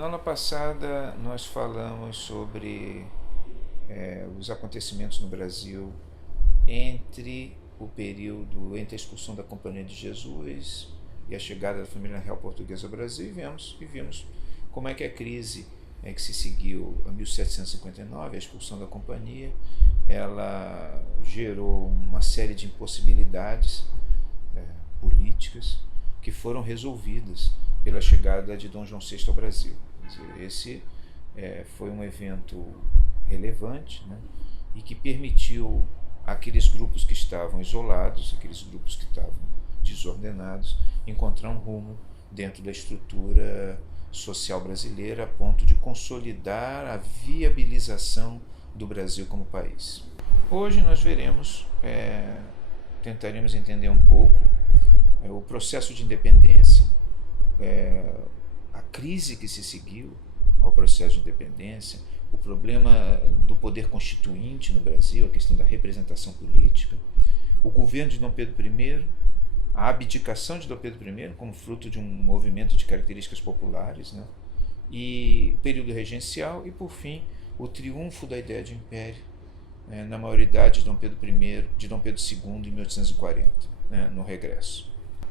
Na aula passada nós falamos sobre os acontecimentos no Brasil entre a expulsão da Companhia de Jesus e a chegada da família real portuguesa ao Brasil e vimos como é que a crise que se seguiu a 1759, a expulsão da Companhia, ela gerou uma série de impossibilidades políticas que foram resolvidas pela chegada de Dom João VI ao Brasil. Quer dizer, esse foi um evento relevante, né, e que permitiu àqueles grupos que estavam isolados, aqueles grupos que estavam desordenados, encontrar um rumo dentro da estrutura social brasileira a ponto de consolidar a viabilização do Brasil como país. Hoje nós tentaremos entender um pouco o processo de independência, a crise que se seguiu ao processo de independência, o problema do poder constituinte no Brasil, a questão da representação política, o governo de Dom Pedro I, a abdicação de Dom Pedro I como fruto de um movimento de características populares, né? E o período regencial e, por fim, o triunfo da ideia de império na maioridade de Dom Pedro I, de Dom Pedro II em 1840, né, no regresso.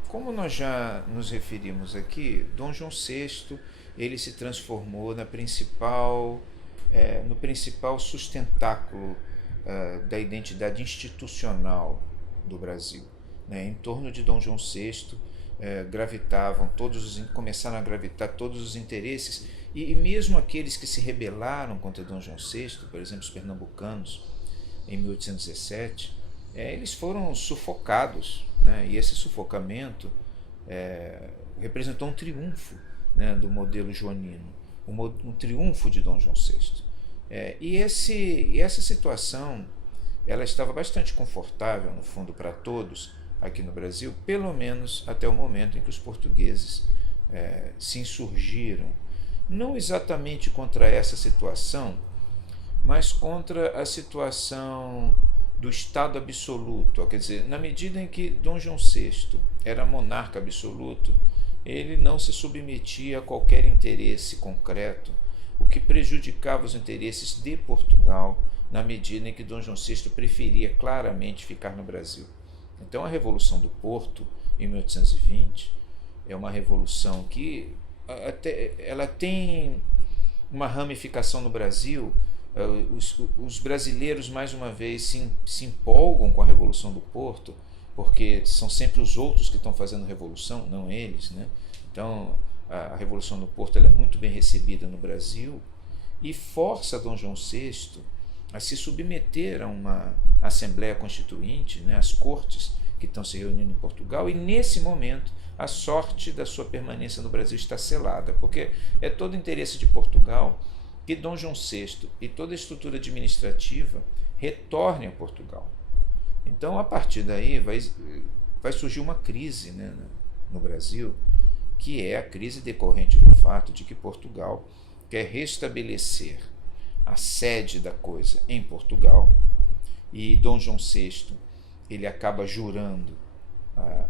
Como nós já nos referimos aqui, Dom João VI ele se transformou no principal sustentáculo da identidade institucional do Brasil. Em torno de Dom João VI começaram a gravitar todos os interesses e mesmo aqueles que se rebelaram contra Dom João VI, por exemplo, os pernambucanos, em 1817, eles foram sufocados, né? E esse sufocamento representou um triunfo, né, do modelo joanino, um triunfo de Dom João VI. E essa situação ela estava bastante confortável, no fundo, para todos aqui no Brasil, pelo menos até o momento em que os portugueses se insurgiram, não exatamente contra essa situação, mas contra a situação do Estado absoluto. Quer dizer, na medida em que Dom João VI era monarca absoluto, ele não se submetia a qualquer interesse concreto, o que prejudicava os interesses de Portugal, na medida em que Dom João VI preferia claramente ficar no Brasil. Então a Revolução do Porto, em 1820, é uma revolução que ela tem uma ramificação no Brasil. Os brasileiros, mais uma vez, se empolgam com a Revolução do Porto, porque são sempre os outros que estão fazendo revolução, não eles, né? Então, a Revolução do Porto ela é muito bem recebida no Brasil e força Dom João VI a se submeter a uma Assembleia Constituinte, né, as cortes que estão se reunindo em Portugal, e nesse momento a sorte da sua permanência no Brasil está selada, porque é todo interesse de Portugal que Dom João VI e toda a estrutura administrativa retornem a Portugal. Então, a partir daí, vai surgir uma crise, né, no Brasil, que é a crise decorrente do fato de que Portugal quer restabelecer a sede da coisa em Portugal, e Dom João VI ele acaba jurando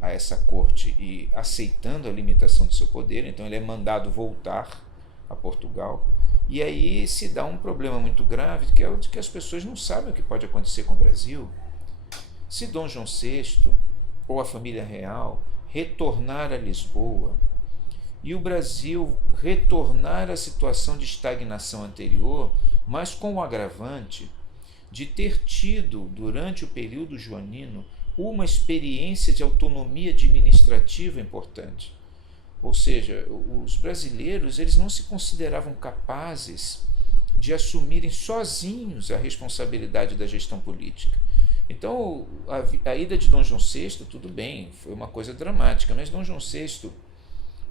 a essa corte e aceitando a limitação do seu poder, então ele é mandado voltar a Portugal. E aí se dá um problema muito grave, que é o de que as pessoas não sabem o que pode acontecer com o Brasil. Se Dom João VI ou a família real retornar a Lisboa e o Brasil retornar à situação de estagnação anterior, mas com o agravante de ter tido, durante o período joanino, uma experiência de autonomia administrativa importante. Ou seja, os brasileiros eles não se consideravam capazes de assumirem sozinhos a responsabilidade da gestão política. Então, a ida de Dom João VI, tudo bem, foi uma coisa dramática, mas Dom João VI,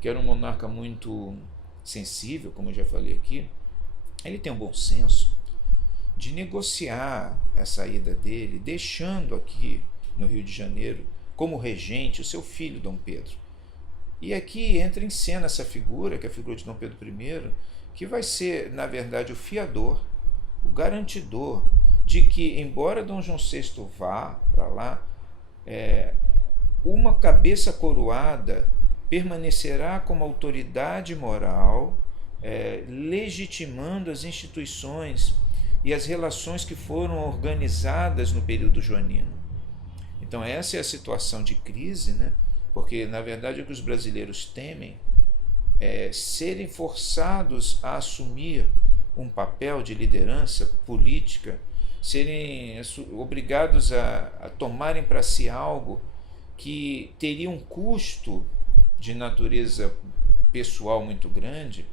que era um monarca muito sensível, como eu já falei aqui, ele tem um bom senso de negociar essa ida dele, deixando aqui no Rio de Janeiro, como regente, o seu filho Dom Pedro. E aqui entra em cena essa figura, que é a figura de Dom Pedro I, que vai ser, na verdade, o fiador, o garantidor de que, embora Dom João VI vá para lá, uma cabeça coroada permanecerá como autoridade moral legitimando as instituições e as relações que foram organizadas no período joanino. Então essa é a situação de crise, né? Porque na verdade o que os brasileiros temem é serem forçados a assumir um papel de liderança política, serem obrigados a tomarem para si algo que teria um custo de natureza pessoal muito grande,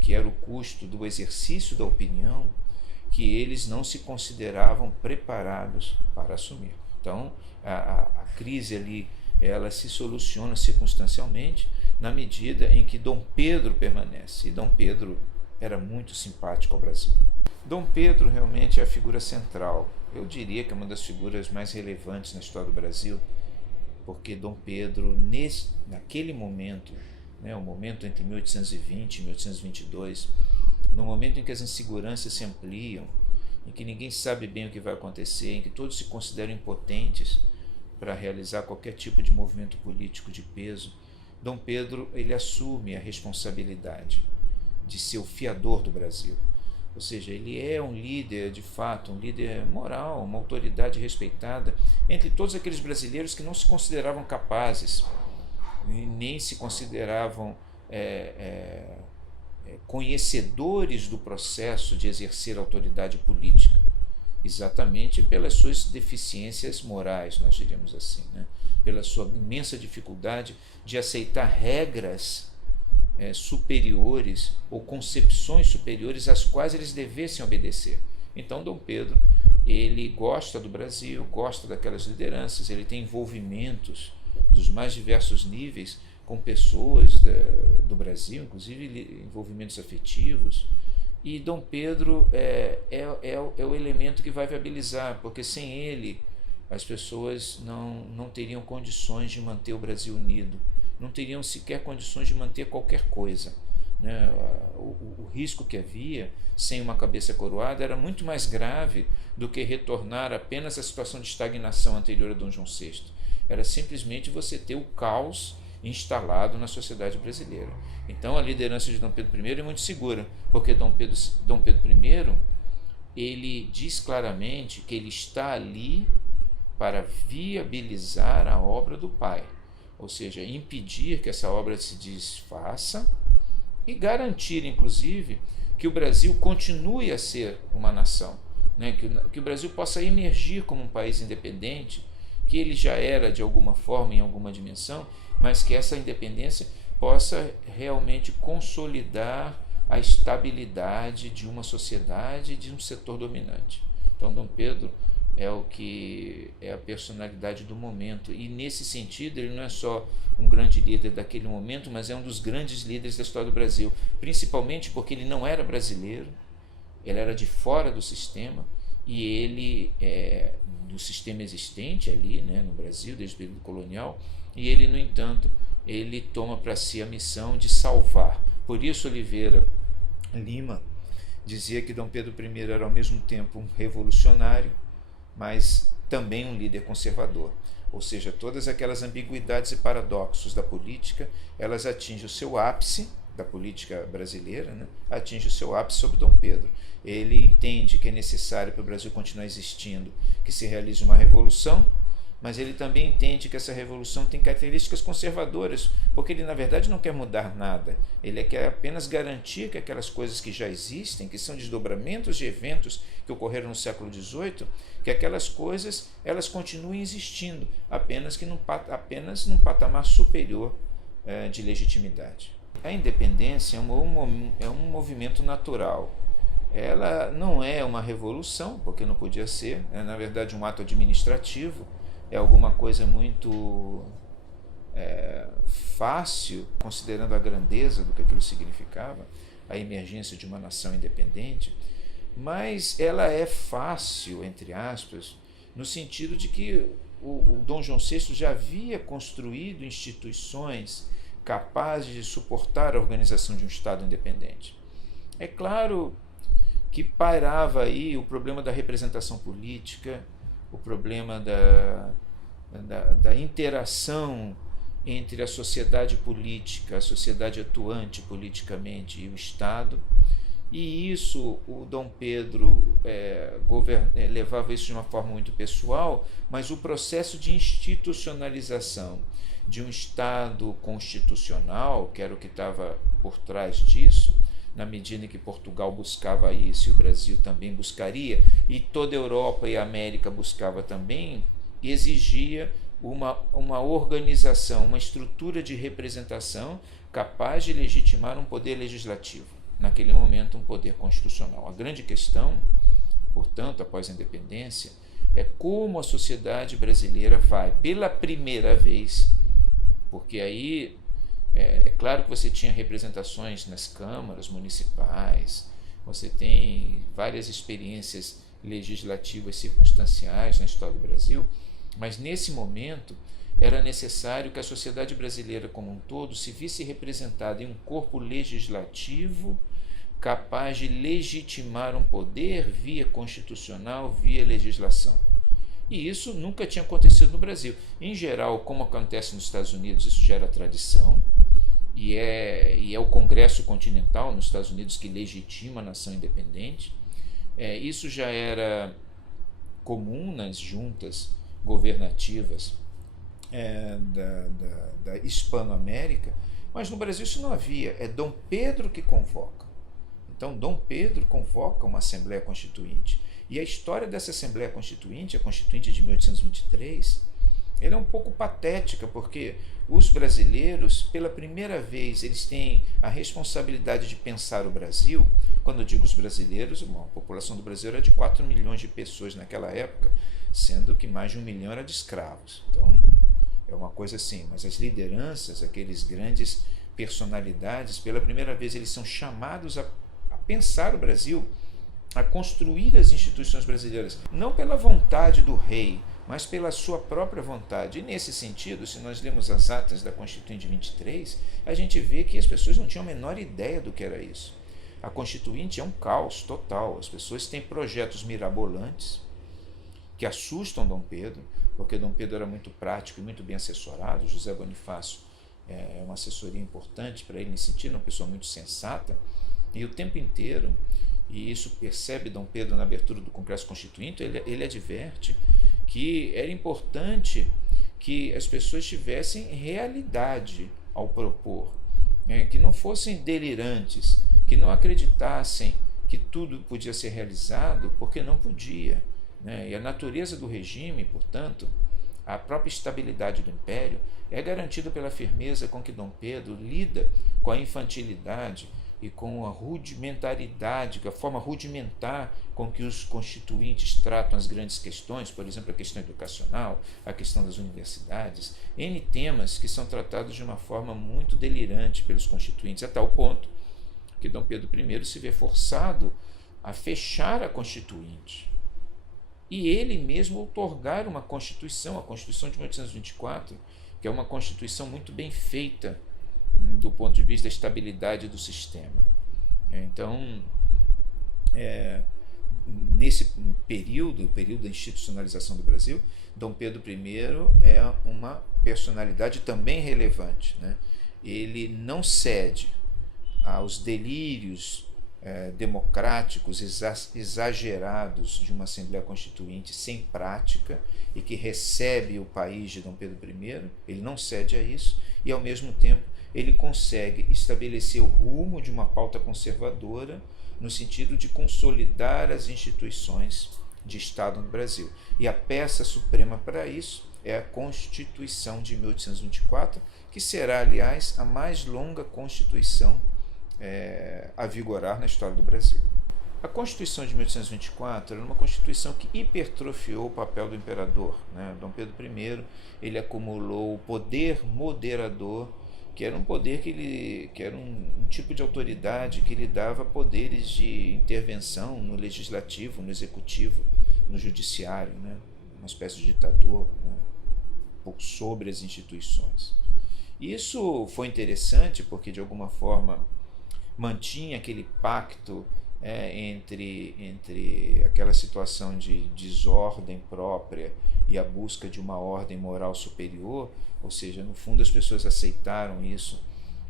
que era o custo do exercício da opinião, que eles não se consideravam preparados para assumir. Então, a crise ali, ela se soluciona circunstancialmente na medida em que Dom Pedro permanece. E Dom Pedro era muito simpático ao Brasil. Dom Pedro realmente é a figura central. Eu diria que é uma das figuras mais relevantes na história do Brasil, porque Dom Pedro, naquele momento, né, o momento entre 1820 e 1822, no momento em que as inseguranças se ampliam, em que ninguém sabe bem o que vai acontecer, em que todos se consideram impotentes para realizar qualquer tipo de movimento político de peso, Dom Pedro ele assume a responsabilidade de ser o fiador do Brasil. Ou seja, ele é um líder, de fato, um líder moral, uma autoridade respeitada entre todos aqueles brasileiros que não se consideravam capazes, nem se consideravam conhecedores do processo de exercer autoridade política, exatamente pelas suas deficiências morais, nós diríamos assim, né? Pela sua imensa dificuldade de aceitar regras superiores ou concepções superiores às quais eles devessem obedecer. Então Dom Pedro ele gosta do Brasil, gosta daquelas lideranças, ele tem envolvimentos dos mais diversos níveis com pessoas do Brasil, inclusive envolvimentos afetivos, e Dom Pedro é o elemento que vai viabilizar, porque sem ele as pessoas não teriam condições de manter o Brasil unido, não teriam sequer condições de manter qualquer coisa, né? O risco que havia sem uma cabeça coroada era muito mais grave do que retornar apenas à situação de estagnação anterior a Dom João VI. Era simplesmente você ter o caos instalado na sociedade brasileira. Então a liderança de Dom Pedro I é muito segura, porque Dom Pedro I ele diz claramente que ele está ali para viabilizar a obra do Pai, ou seja, impedir que essa obra se desfaça e garantir, inclusive, que o Brasil continue a ser uma nação, né? Que o Brasil possa emergir como um país independente, que ele já era de alguma forma, em alguma dimensão, mas que essa independência possa realmente consolidar a estabilidade de uma sociedade e de um setor dominante. Então Dom Pedro é a personalidade do momento, e nesse sentido ele não é só um grande líder daquele momento, mas é um dos grandes líderes da história do Brasil, principalmente porque ele não era brasileiro, ele era de fora do sistema, e ele do sistema existente ali, né, no Brasil desde o período colonial, e ele, no entanto, ele toma para si a missão de salvar. Por isso Oliveira Lima dizia que Dom Pedro I era ao mesmo tempo um revolucionário, mas também um líder conservador. Ou seja, todas aquelas ambiguidades e paradoxos da política, elas atingem o seu ápice, da política brasileira, né? Atinge o seu ápice sobre Dom Pedro. Ele entende que é necessário para o Brasil continuar existindo, que se realize uma revolução, mas ele também entende que essa revolução tem características conservadoras, porque ele na verdade não quer mudar nada, ele quer apenas garantir que aquelas coisas que já existem, que são desdobramentos de eventos que ocorreram no século XVIII, que aquelas coisas elas continuem existindo, apenas num patamar superior de legitimidade. A independência é um movimento natural. Ela não é uma revolução, porque não podia ser, é na verdade um ato administrativo, é alguma coisa muito fácil, considerando a grandeza do que aquilo significava, a emergência de uma nação independente, mas ela é fácil, entre aspas, no sentido de que o Dom João VI já havia construído instituições capazes de suportar a organização de um Estado independente. É claro que pairava aí o problema da representação política, o problema da interação entre a sociedade política, a sociedade atuante politicamente e o Estado. E isso, o Dom Pedro levava isso de uma forma muito pessoal, mas o processo de institucionalização de um Estado constitucional, que era o que estava por trás disso, na medida em que Portugal buscava isso e o Brasil também buscaria, e toda a Europa e a América buscava também, exigia uma organização, uma estrutura de representação capaz de legitimar um poder legislativo, naquele momento um poder constitucional. A grande questão, portanto, após a independência, é como a sociedade brasileira vai, pela primeira vez, porque aí é claro que você tinha representações nas câmaras municipais, você tem várias experiências legislativas circunstanciais na história do Brasil, mas nesse momento era necessário que a sociedade brasileira como um todo se visse representada em um corpo legislativo capaz de legitimar um poder via constitucional, via legislação. E isso nunca tinha acontecido no Brasil. Em geral, como acontece nos Estados Unidos, isso já era tradição, e é o Congresso Continental nos Estados Unidos que legitima a nação independente. Isso já era comum nas juntas governativas da Hispano-América, mas no Brasil isso não havia. É Dom Pedro que convoca. Então, Dom Pedro convoca uma Assembleia Constituinte. E a história dessa Assembleia Constituinte, a Constituinte de 1823, ela é um pouco patética, porque os brasileiros, pela primeira vez, eles têm a responsabilidade de pensar o Brasil. Quando eu digo os brasileiros, a população do Brasil era de 4 milhões de pessoas naquela época, sendo que mais de 1 milhão era de escravos. Então, é uma coisa assim. Mas as lideranças, aqueles grandes personalidades, pela primeira vez eles são chamados a pensar o Brasil, a construir as instituições brasileiras, não pela vontade do rei, mas pela sua própria vontade. E nesse sentido, se nós lemos as atas da Constituinte de 23, a gente vê que as pessoas não tinham a menor ideia do que era isso. A Constituinte é um caos total. As pessoas têm projetos mirabolantes que assustam Dom Pedro, porque Dom Pedro era muito prático e muito bem assessorado. José Bonifácio é uma assessoria importante para ele nesse sentido, uma pessoa muito sensata, e o tempo inteiro, e isso percebe Dom Pedro na abertura do Congresso Constituinte, ele adverte que era importante que as pessoas tivessem realidade ao propor, que não fossem delirantes, que não acreditassem que tudo podia ser realizado porque não podia. E a natureza do regime, portanto, a própria estabilidade do império é garantida pela firmeza com que Dom Pedro lida com a infantilidade e com a rudimentaridade, com a forma rudimentar com que os constituintes tratam as grandes questões, por exemplo, a questão educacional, a questão das universidades, N temas que são tratados de uma forma muito delirante pelos constituintes, a tal ponto que Dom Pedro I se vê forçado a fechar a Constituinte e ele mesmo outorgar uma Constituição, a Constituição de 1824, que é uma Constituição muito bem feita do ponto de vista da estabilidade do sistema. Então, nesse período da institucionalização do Brasil, Dom Pedro I é uma personalidade também relevante. Ele não cede aos delírios democráticos exagerados de uma Assembleia Constituinte sem prática e que recebe o país de Dom Pedro I, ele não cede a isso e, ao mesmo tempo, ele consegue estabelecer o rumo de uma pauta conservadora no sentido de consolidar as instituições de Estado no Brasil. E a peça suprema para isso é a Constituição de 1824, que será, aliás, a mais longa Constituição a vigorar na história do Brasil. A Constituição de 1824 era uma Constituição que hipertrofiou o papel do imperador. Dom Pedro I ele acumulou o poder moderador, que era um poder que era um tipo de autoridade que lhe dava poderes de intervenção no legislativo, no executivo, no judiciário, uma espécie de ditador sobre as instituições. Isso foi interessante porque, de alguma forma, mantinha aquele pacto entre aquela situação de desordem própria e a busca de uma ordem moral superior, ou seja, no fundo as pessoas aceitaram isso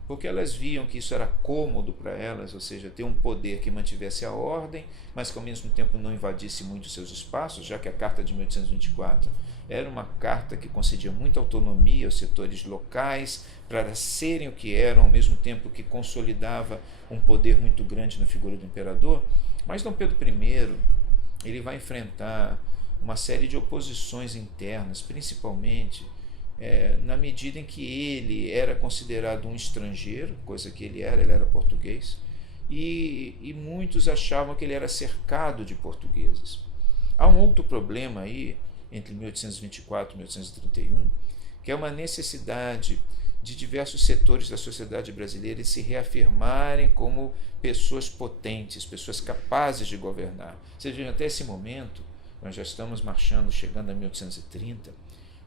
porque elas viam que isso era cômodo para elas, ou seja, ter um poder que mantivesse a ordem, mas que ao mesmo tempo não invadisse muito os seus espaços, já que a Carta de 1824 era uma carta que concedia muita autonomia aos setores locais para serem o que eram, ao mesmo tempo que consolidava um poder muito grande na figura do imperador. Mas Dom Pedro I ele vai enfrentar uma série de oposições internas, principalmente na medida em que ele era considerado um estrangeiro, coisa que ele era português, e muitos achavam que ele era cercado de portugueses. Há um outro problema aí, entre 1824 e 1831, que é uma necessidade de diversos setores da sociedade brasileira se reafirmarem como pessoas potentes, pessoas capazes de governar. Você veja, até esse momento, nós já estamos marchando, chegando a 1830,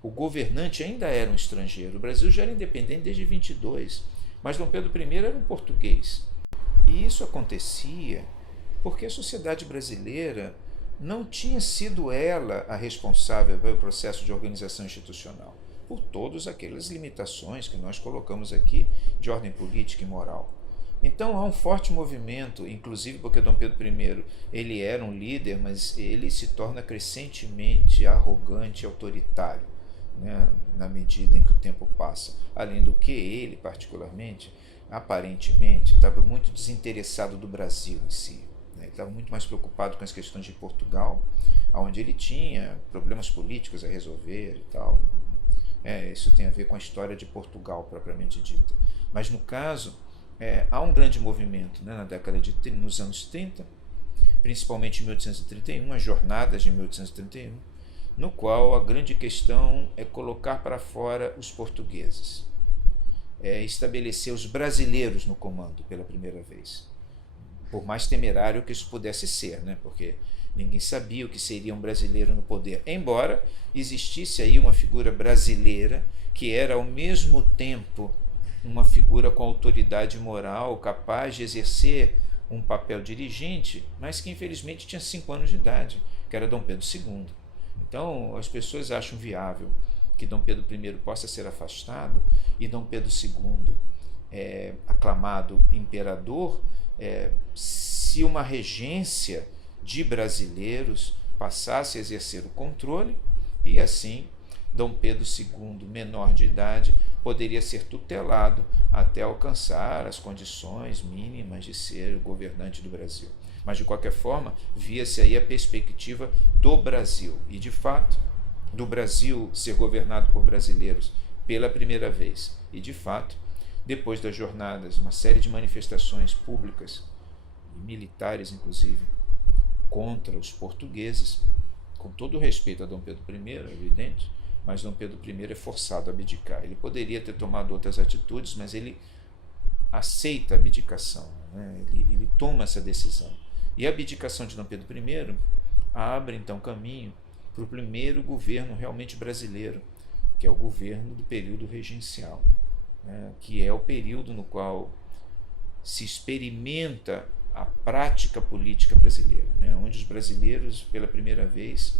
o governante ainda era um estrangeiro. O Brasil já era independente desde 22, mas Dom Pedro I era um português. E isso acontecia porque a sociedade brasileira não tinha sido ela a responsável pelo processo de organização institucional, por todas aquelas limitações que nós colocamos aqui de ordem política e moral. Então há um forte movimento, inclusive porque Dom Pedro I ele era um líder, mas ele se torna crescentemente arrogante e autoritário, na medida em que o tempo passa. Além do que ele, particularmente, aparentemente, estava muito desinteressado do Brasil em si. Ele estava muito mais preocupado com as questões de Portugal, onde ele tinha problemas políticos a resolver e tal. Isso tem a ver com a história de Portugal propriamente dita. Mas no caso, há um grande movimento, na década nos anos 30, principalmente em 1831, as jornadas de 1831, no qual a grande questão é colocar para fora os portugueses, estabelecer os brasileiros no comando pela primeira vez, por mais temerário que isso pudesse ser, porque ninguém sabia o que seria um brasileiro no poder, embora existisse aí uma figura brasileira que era ao mesmo tempo uma figura com autoridade moral, capaz de exercer um papel dirigente, mas que infelizmente tinha 5 anos de idade, que era Dom Pedro II. Então, as pessoas acham viável que Dom Pedro I possa ser afastado e Dom Pedro II aclamado imperador, se uma regência de brasileiros passasse a exercer o controle e assim Dom Pedro II, menor de idade, poderia ser tutelado até alcançar as condições mínimas de ser o governante do Brasil. Mas, de qualquer forma, via-se aí a perspectiva do Brasil. E, de fato, do Brasil ser governado por brasileiros pela primeira vez. E, de fato, depois das jornadas, uma série de manifestações públicas e militares, inclusive, contra os portugueses, com todo o respeito a Dom Pedro I, é evidente, mas Dom Pedro I é forçado a abdicar. Ele poderia ter tomado outras atitudes, mas ele aceita a abdicação, ele toma essa decisão. E a abdicação de Dom Pedro I abre então caminho para o primeiro governo realmente brasileiro, que é o governo do período regencial, que é o período no qual se experimenta a prática política brasileira, onde os brasileiros, pela primeira vez,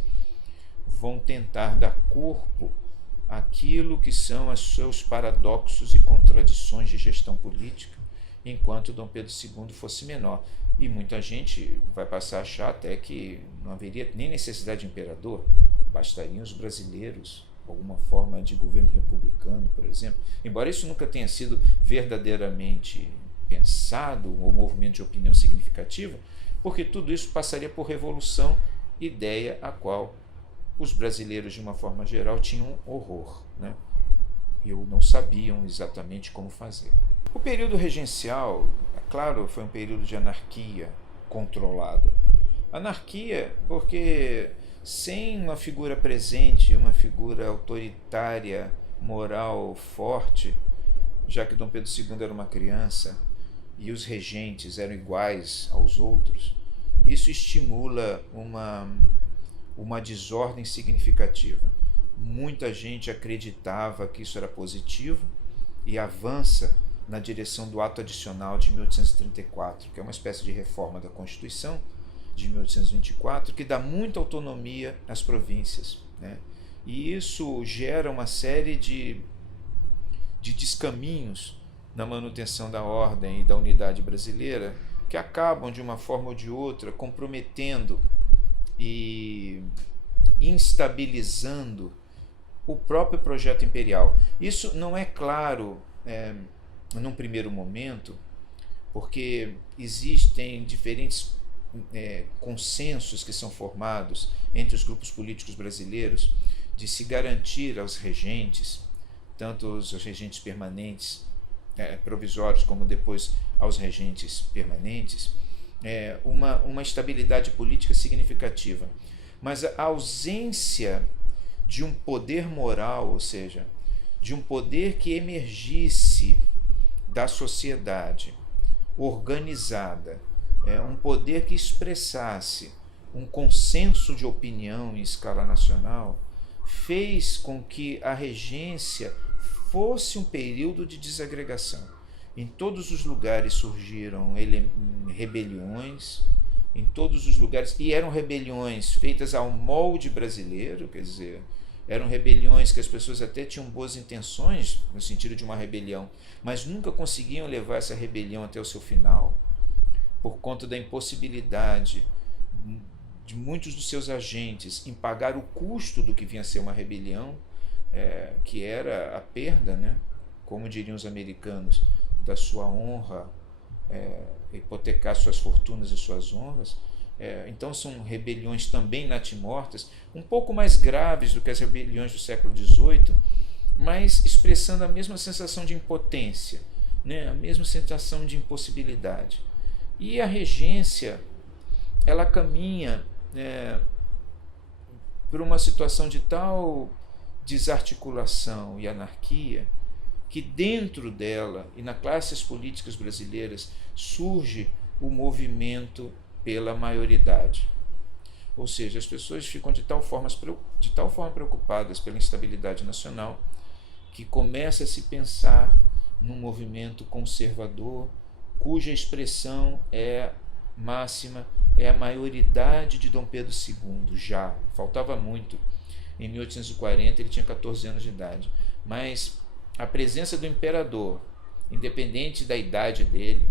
vão tentar dar corpo àquilo que são os seus paradoxos e contradições de gestão política, enquanto Dom Pedro II fosse menor. E muita gente vai passar a achar até que não haveria nem necessidade de imperador, bastariam os brasileiros, alguma forma de governo republicano, por exemplo. Embora isso nunca tenha sido verdadeiramente pensado, ou movimento de opinião significativo, porque tudo isso passaria por revolução, ideia a qual os brasileiros, de uma forma geral, tinham horror, e não sabiam exatamente como fazer. O período regencial, é claro, foi um período de anarquia controlada. Anarquia porque sem uma figura presente, uma figura autoritária, moral forte, já que Dom Pedro II era uma criança e os regentes eram iguais aos outros, isso estimula uma desordem significativa. Muita gente acreditava que isso era positivo e avança na direção do Ato Adicional de 1834, que é uma espécie de reforma da Constituição de 1824, que dá muita autonomia às províncias, né? E isso gera uma série de descaminhos na manutenção da ordem e da unidade brasileira, que acabam, de uma forma ou de outra, comprometendo e instabilizando o próprio projeto imperial. Isso não é claro num primeiro momento, porque existem diferentes consensos que são formados entre os grupos políticos brasileiros de se garantir aos regentes, tanto os regentes permanentes, provisórios, como depois aos regentes permanentes, uma estabilidade política significativa. Mas a ausência de um poder moral, ou seja, de um poder que emergisse da sociedade organizada, um poder que expressasse um consenso de opinião em escala nacional, fez com que a regência fosse um período de desagregação. Em todos os lugares surgiram rebeliões, em todos os lugares, e eram rebeliões feitas ao molde brasileiro, quer dizer, eram rebeliões que as pessoas até tinham boas intenções no sentido de uma rebelião, mas nunca conseguiam levar essa rebelião até o seu final, por conta da impossibilidade de muitos dos seus agentes em pagar o custo do que vinha a ser uma rebelião, que era a perda, né, como diriam os americanos, da sua honra, hipotecar suas fortunas e suas honras. Então são rebeliões também natimortas, um pouco mais graves do que as rebeliões do século XVIII, mas expressando a mesma sensação de impotência, né, a mesma sensação de impossibilidade. E a regência, ela caminha por uma situação de tal desarticulação e anarquia, que dentro dela e nas classes políticas brasileiras surge o movimento pela maioridade. Ou seja, as pessoas ficam de tal forma preocupadas pela instabilidade nacional, que começa a se pensar num movimento conservador, cuja expressão máxima é a maioridade de Dom Pedro II. Já faltava muito. Em 1840 ele tinha 14 anos de idade, mas a presença do imperador, independente da idade dele,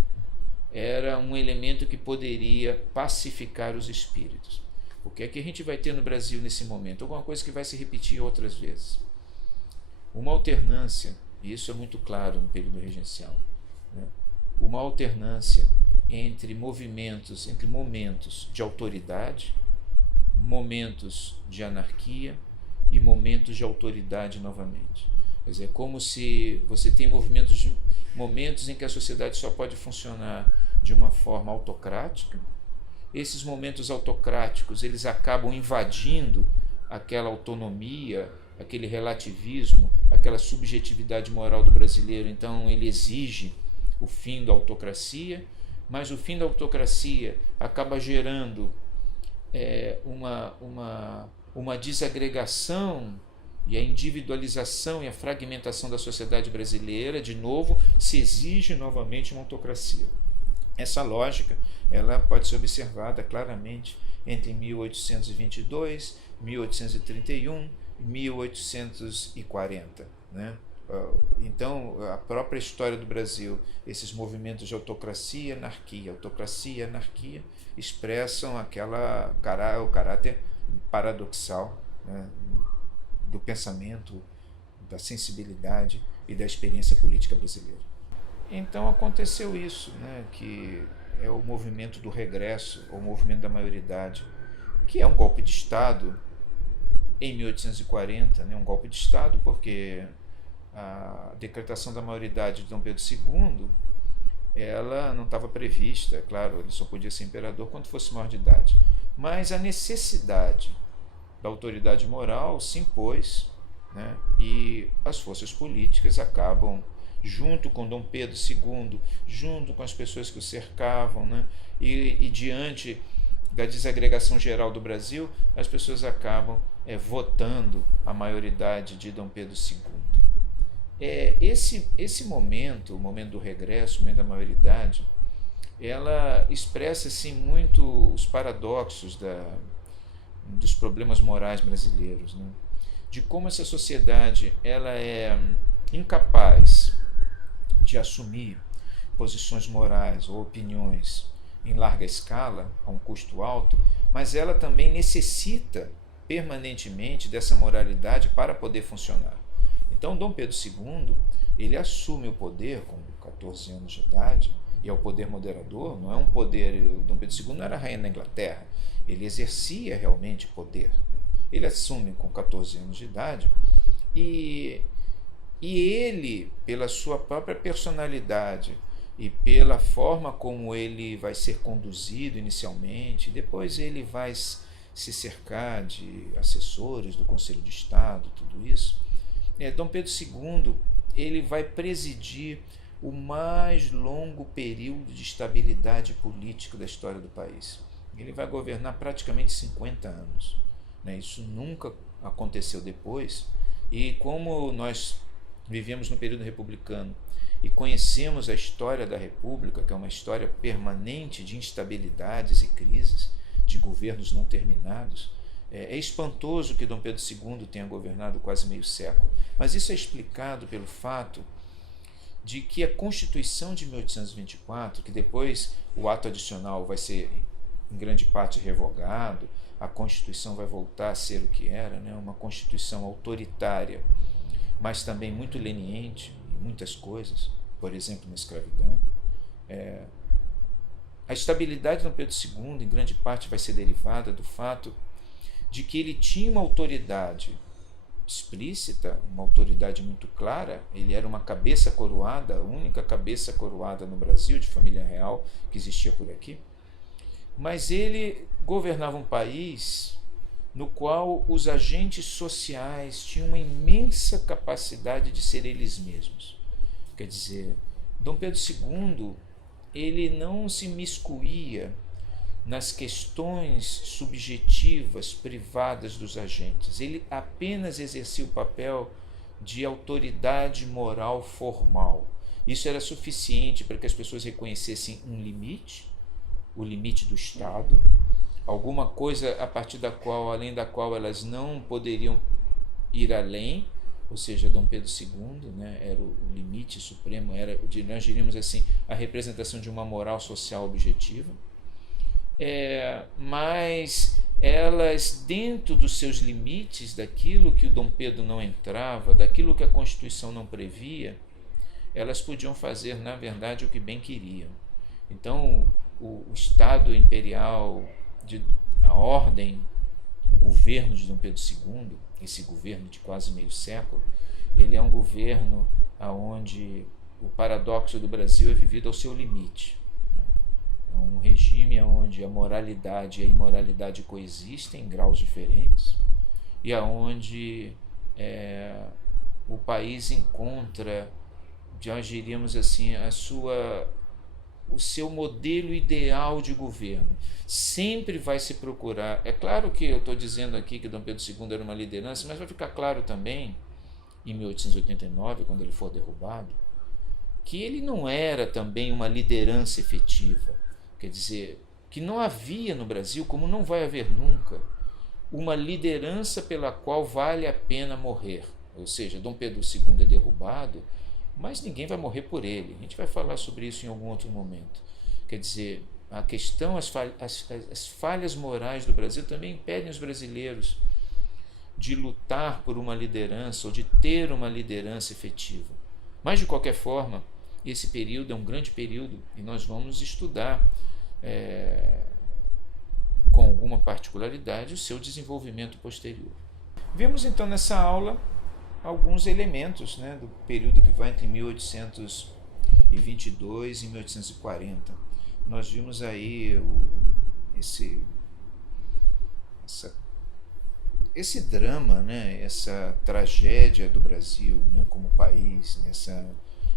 era um elemento que poderia pacificar os espíritos. O que é que a gente vai ter no Brasil nesse momento? Alguma coisa que vai se repetir outras vezes. Uma alternância, e isso é muito claro no período regencial, né? Uma alternância entre momentos de autoridade, momentos de anarquia e momentos de autoridade novamente. Quer dizer, como se você tem momentos em que a sociedade só pode funcionar de uma forma autocrática. Esses momentos autocráticos, eles acabam invadindo aquela autonomia, aquele relativismo, aquela subjetividade moral do brasileiro. Então ele exige o fim da autocracia, mas o fim da autocracia acaba gerando uma desagregação e a individualização e a fragmentação da sociedade brasileira. De novo, se exige novamente uma autocracia. Essa lógica ela pode ser observada claramente entre 1822, 1831 e 1840, né? Então, a própria história do Brasil, esses movimentos de autocracia, anarquia, expressam o caráter paradoxal, né, do pensamento, da sensibilidade e da experiência política brasileira. Então aconteceu isso, né, que é o movimento do regresso, ou o movimento da maioridade, que é um golpe de Estado em 1840, né, um golpe de Estado porque a decretação da maioridade de Dom Pedro II, ela não estava prevista, é claro, ele só podia ser imperador quando fosse maior de idade, mas a necessidade da autoridade moral se impôs, né, e as forças políticas acabam, junto com Dom Pedro II, junto com as pessoas que o cercavam, né, e diante da desagregação geral do Brasil, as pessoas acabam votando a maioridade de Dom Pedro II. Esse momento, o momento do regresso, o momento da maioridade, ela expressa assim, muito os paradoxos dos problemas morais brasileiros, né? De como essa sociedade ela é incapaz de assumir posições morais ou opiniões em larga escala, a um custo alto, mas ela também necessita permanentemente dessa moralidade para poder funcionar. Então, Dom Pedro II, ele assume o poder com 14 anos de idade, e é o poder moderador, não é um poder... Dom Pedro II não era rainha da Inglaterra, ele exercia realmente poder. Ele assume com 14 anos de idade e ele, pela sua própria personalidade e pela forma como ele vai ser conduzido inicialmente, depois ele vai se cercar de assessores do Conselho de Estado, tudo isso, Dom Pedro II ele vai presidir o mais longo período de estabilidade política da história do país. Ele vai governar praticamente 50 anos. Isso nunca aconteceu depois, e como nós vivemos no período republicano e conhecemos a história da República, que é uma história permanente de instabilidades e crises, de governos não terminados, é espantoso que Dom Pedro II tenha governado quase meio século, mas isso é explicado pelo fato de que a Constituição de 1824, que depois o ato adicional vai ser em grande parte revogado, a Constituição vai voltar a ser o que era, uma Constituição autoritária, mas também muito leniente em muitas coisas, por exemplo, na escravidão. A estabilidade de Dom Pedro II, em grande parte, vai ser derivada do fato de que ele tinha uma autoridade explícita, uma autoridade muito clara. Ele era uma cabeça coroada, a única cabeça coroada no Brasil, de família real, que existia por aqui. Mas ele governava um país no qual os agentes sociais tinham uma imensa capacidade de ser eles mesmos. Quer dizer, Dom Pedro II ele não se miscuía nas questões subjetivas, privadas dos agentes. Ele apenas exercia o papel de autoridade moral formal. Isso era suficiente para que as pessoas reconhecessem um limite, o limite do Estado, alguma coisa a partir da qual, além da qual elas não poderiam ir além, ou seja, Dom Pedro II, era o limite supremo, nós diríamos assim, a representação de uma moral social objetiva. Mas elas, dentro dos seus limites, daquilo que o Dom Pedro não entrava, daquilo que a Constituição não previa, elas podiam fazer, na verdade, o que bem queriam. Então, o Estado imperial, a ordem, o governo de Dom Pedro II, esse governo de quase meio século, ele é um governo onde o paradoxo do Brasil é vivido ao seu limite. É um regime onde a moralidade e a imoralidade coexistem em graus diferentes e onde o país encontra, nós diríamos assim, o seu modelo ideal de governo. Sempre vai se procurar. É claro que eu estou dizendo aqui que Dom Pedro II era uma liderança, mas vai ficar claro também, em 1889, quando ele for derrubado, que ele não era também uma liderança efetiva. Quer dizer, que não havia no Brasil, como não vai haver nunca, uma liderança pela qual vale a pena morrer. Ou seja, Dom Pedro II é derrubado, mas ninguém vai morrer por ele. A gente vai falar sobre isso em algum outro momento. Quer dizer, a questão, as falhas morais do Brasil também impedem os brasileiros de lutar por uma liderança ou de ter uma liderança efetiva. Mas, de qualquer forma, esse período é um grande período e nós vamos estudar com alguma particularidade o seu desenvolvimento posterior. Vimos então nessa aula alguns elementos do período que vai entre 1822 e 1840. Nós vimos aí esse drama, essa tragédia do Brasil como país,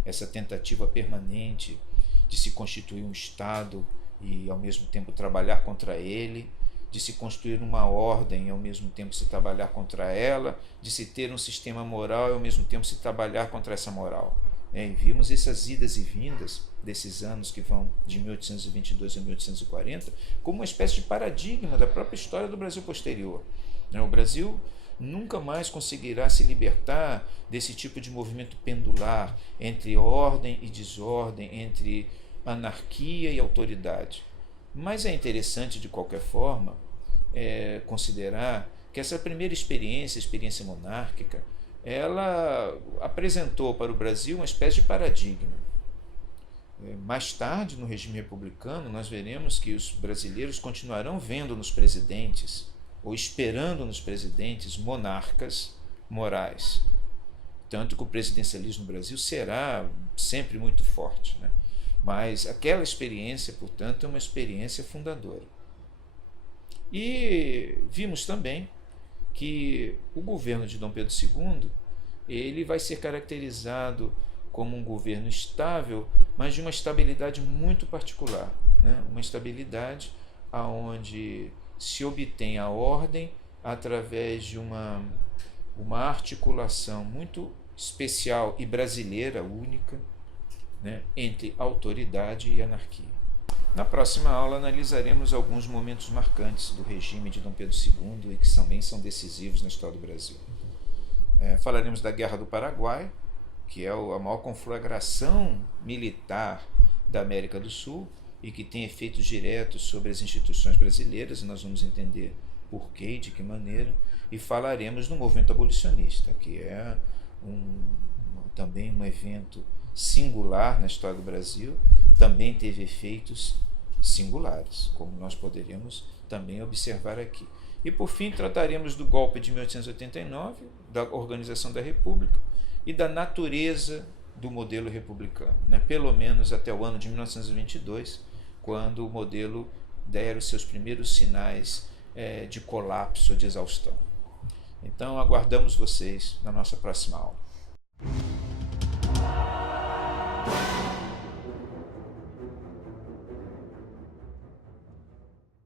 essa tentativa permanente de se constituir um Estado e ao mesmo tempo trabalhar contra ele, de se construir uma ordem e ao mesmo tempo se trabalhar contra ela, de se ter um sistema moral e ao mesmo tempo se trabalhar contra essa moral. E vimos essas idas e vindas desses anos que vão de 1822 a 1840 como uma espécie de paradigma da própria história do Brasil posterior. O Brasil nunca mais conseguirá se libertar desse tipo de movimento pendular entre ordem e desordem, entre anarquia e autoridade. Mas é interessante, de qualquer forma, considerar que essa primeira experiência, a experiência monárquica, ela apresentou para o Brasil uma espécie de paradigma. Mais tarde, no regime republicano, nós veremos que os brasileiros continuarão vendo nos presidentes, ou esperando nos presidentes, monarcas morais. Tanto que o presidencialismo no Brasil será sempre muito forte, né? Mas aquela experiência, portanto, é uma experiência fundadora. E vimos também que o governo de Dom Pedro II ele vai ser caracterizado como um governo estável, mas de uma estabilidade muito particular, né? Uma estabilidade onde se obtém a ordem através de uma articulação muito especial e brasileira, única, né, entre autoridade e anarquia. Na próxima aula analisaremos alguns momentos marcantes do regime de Dom Pedro II e que também são decisivos na história do Brasil. Falaremos da Guerra do Paraguai, que é a maior conflagração militar da América do Sul e que tem efeitos diretos sobre as instituições brasileiras, e nós vamos entender por quê e de que maneira, e falaremos do movimento abolicionista, que é também um evento singular na história do Brasil, também teve efeitos singulares, como nós poderemos também observar aqui. E por fim trataremos do golpe de 1889, da organização da República e da natureza do modelo republicano, né? Pelo menos até o ano de 1922, quando o modelo der os seus primeiros sinais de colapso, de exaustão. Então aguardamos vocês na nossa próxima aula.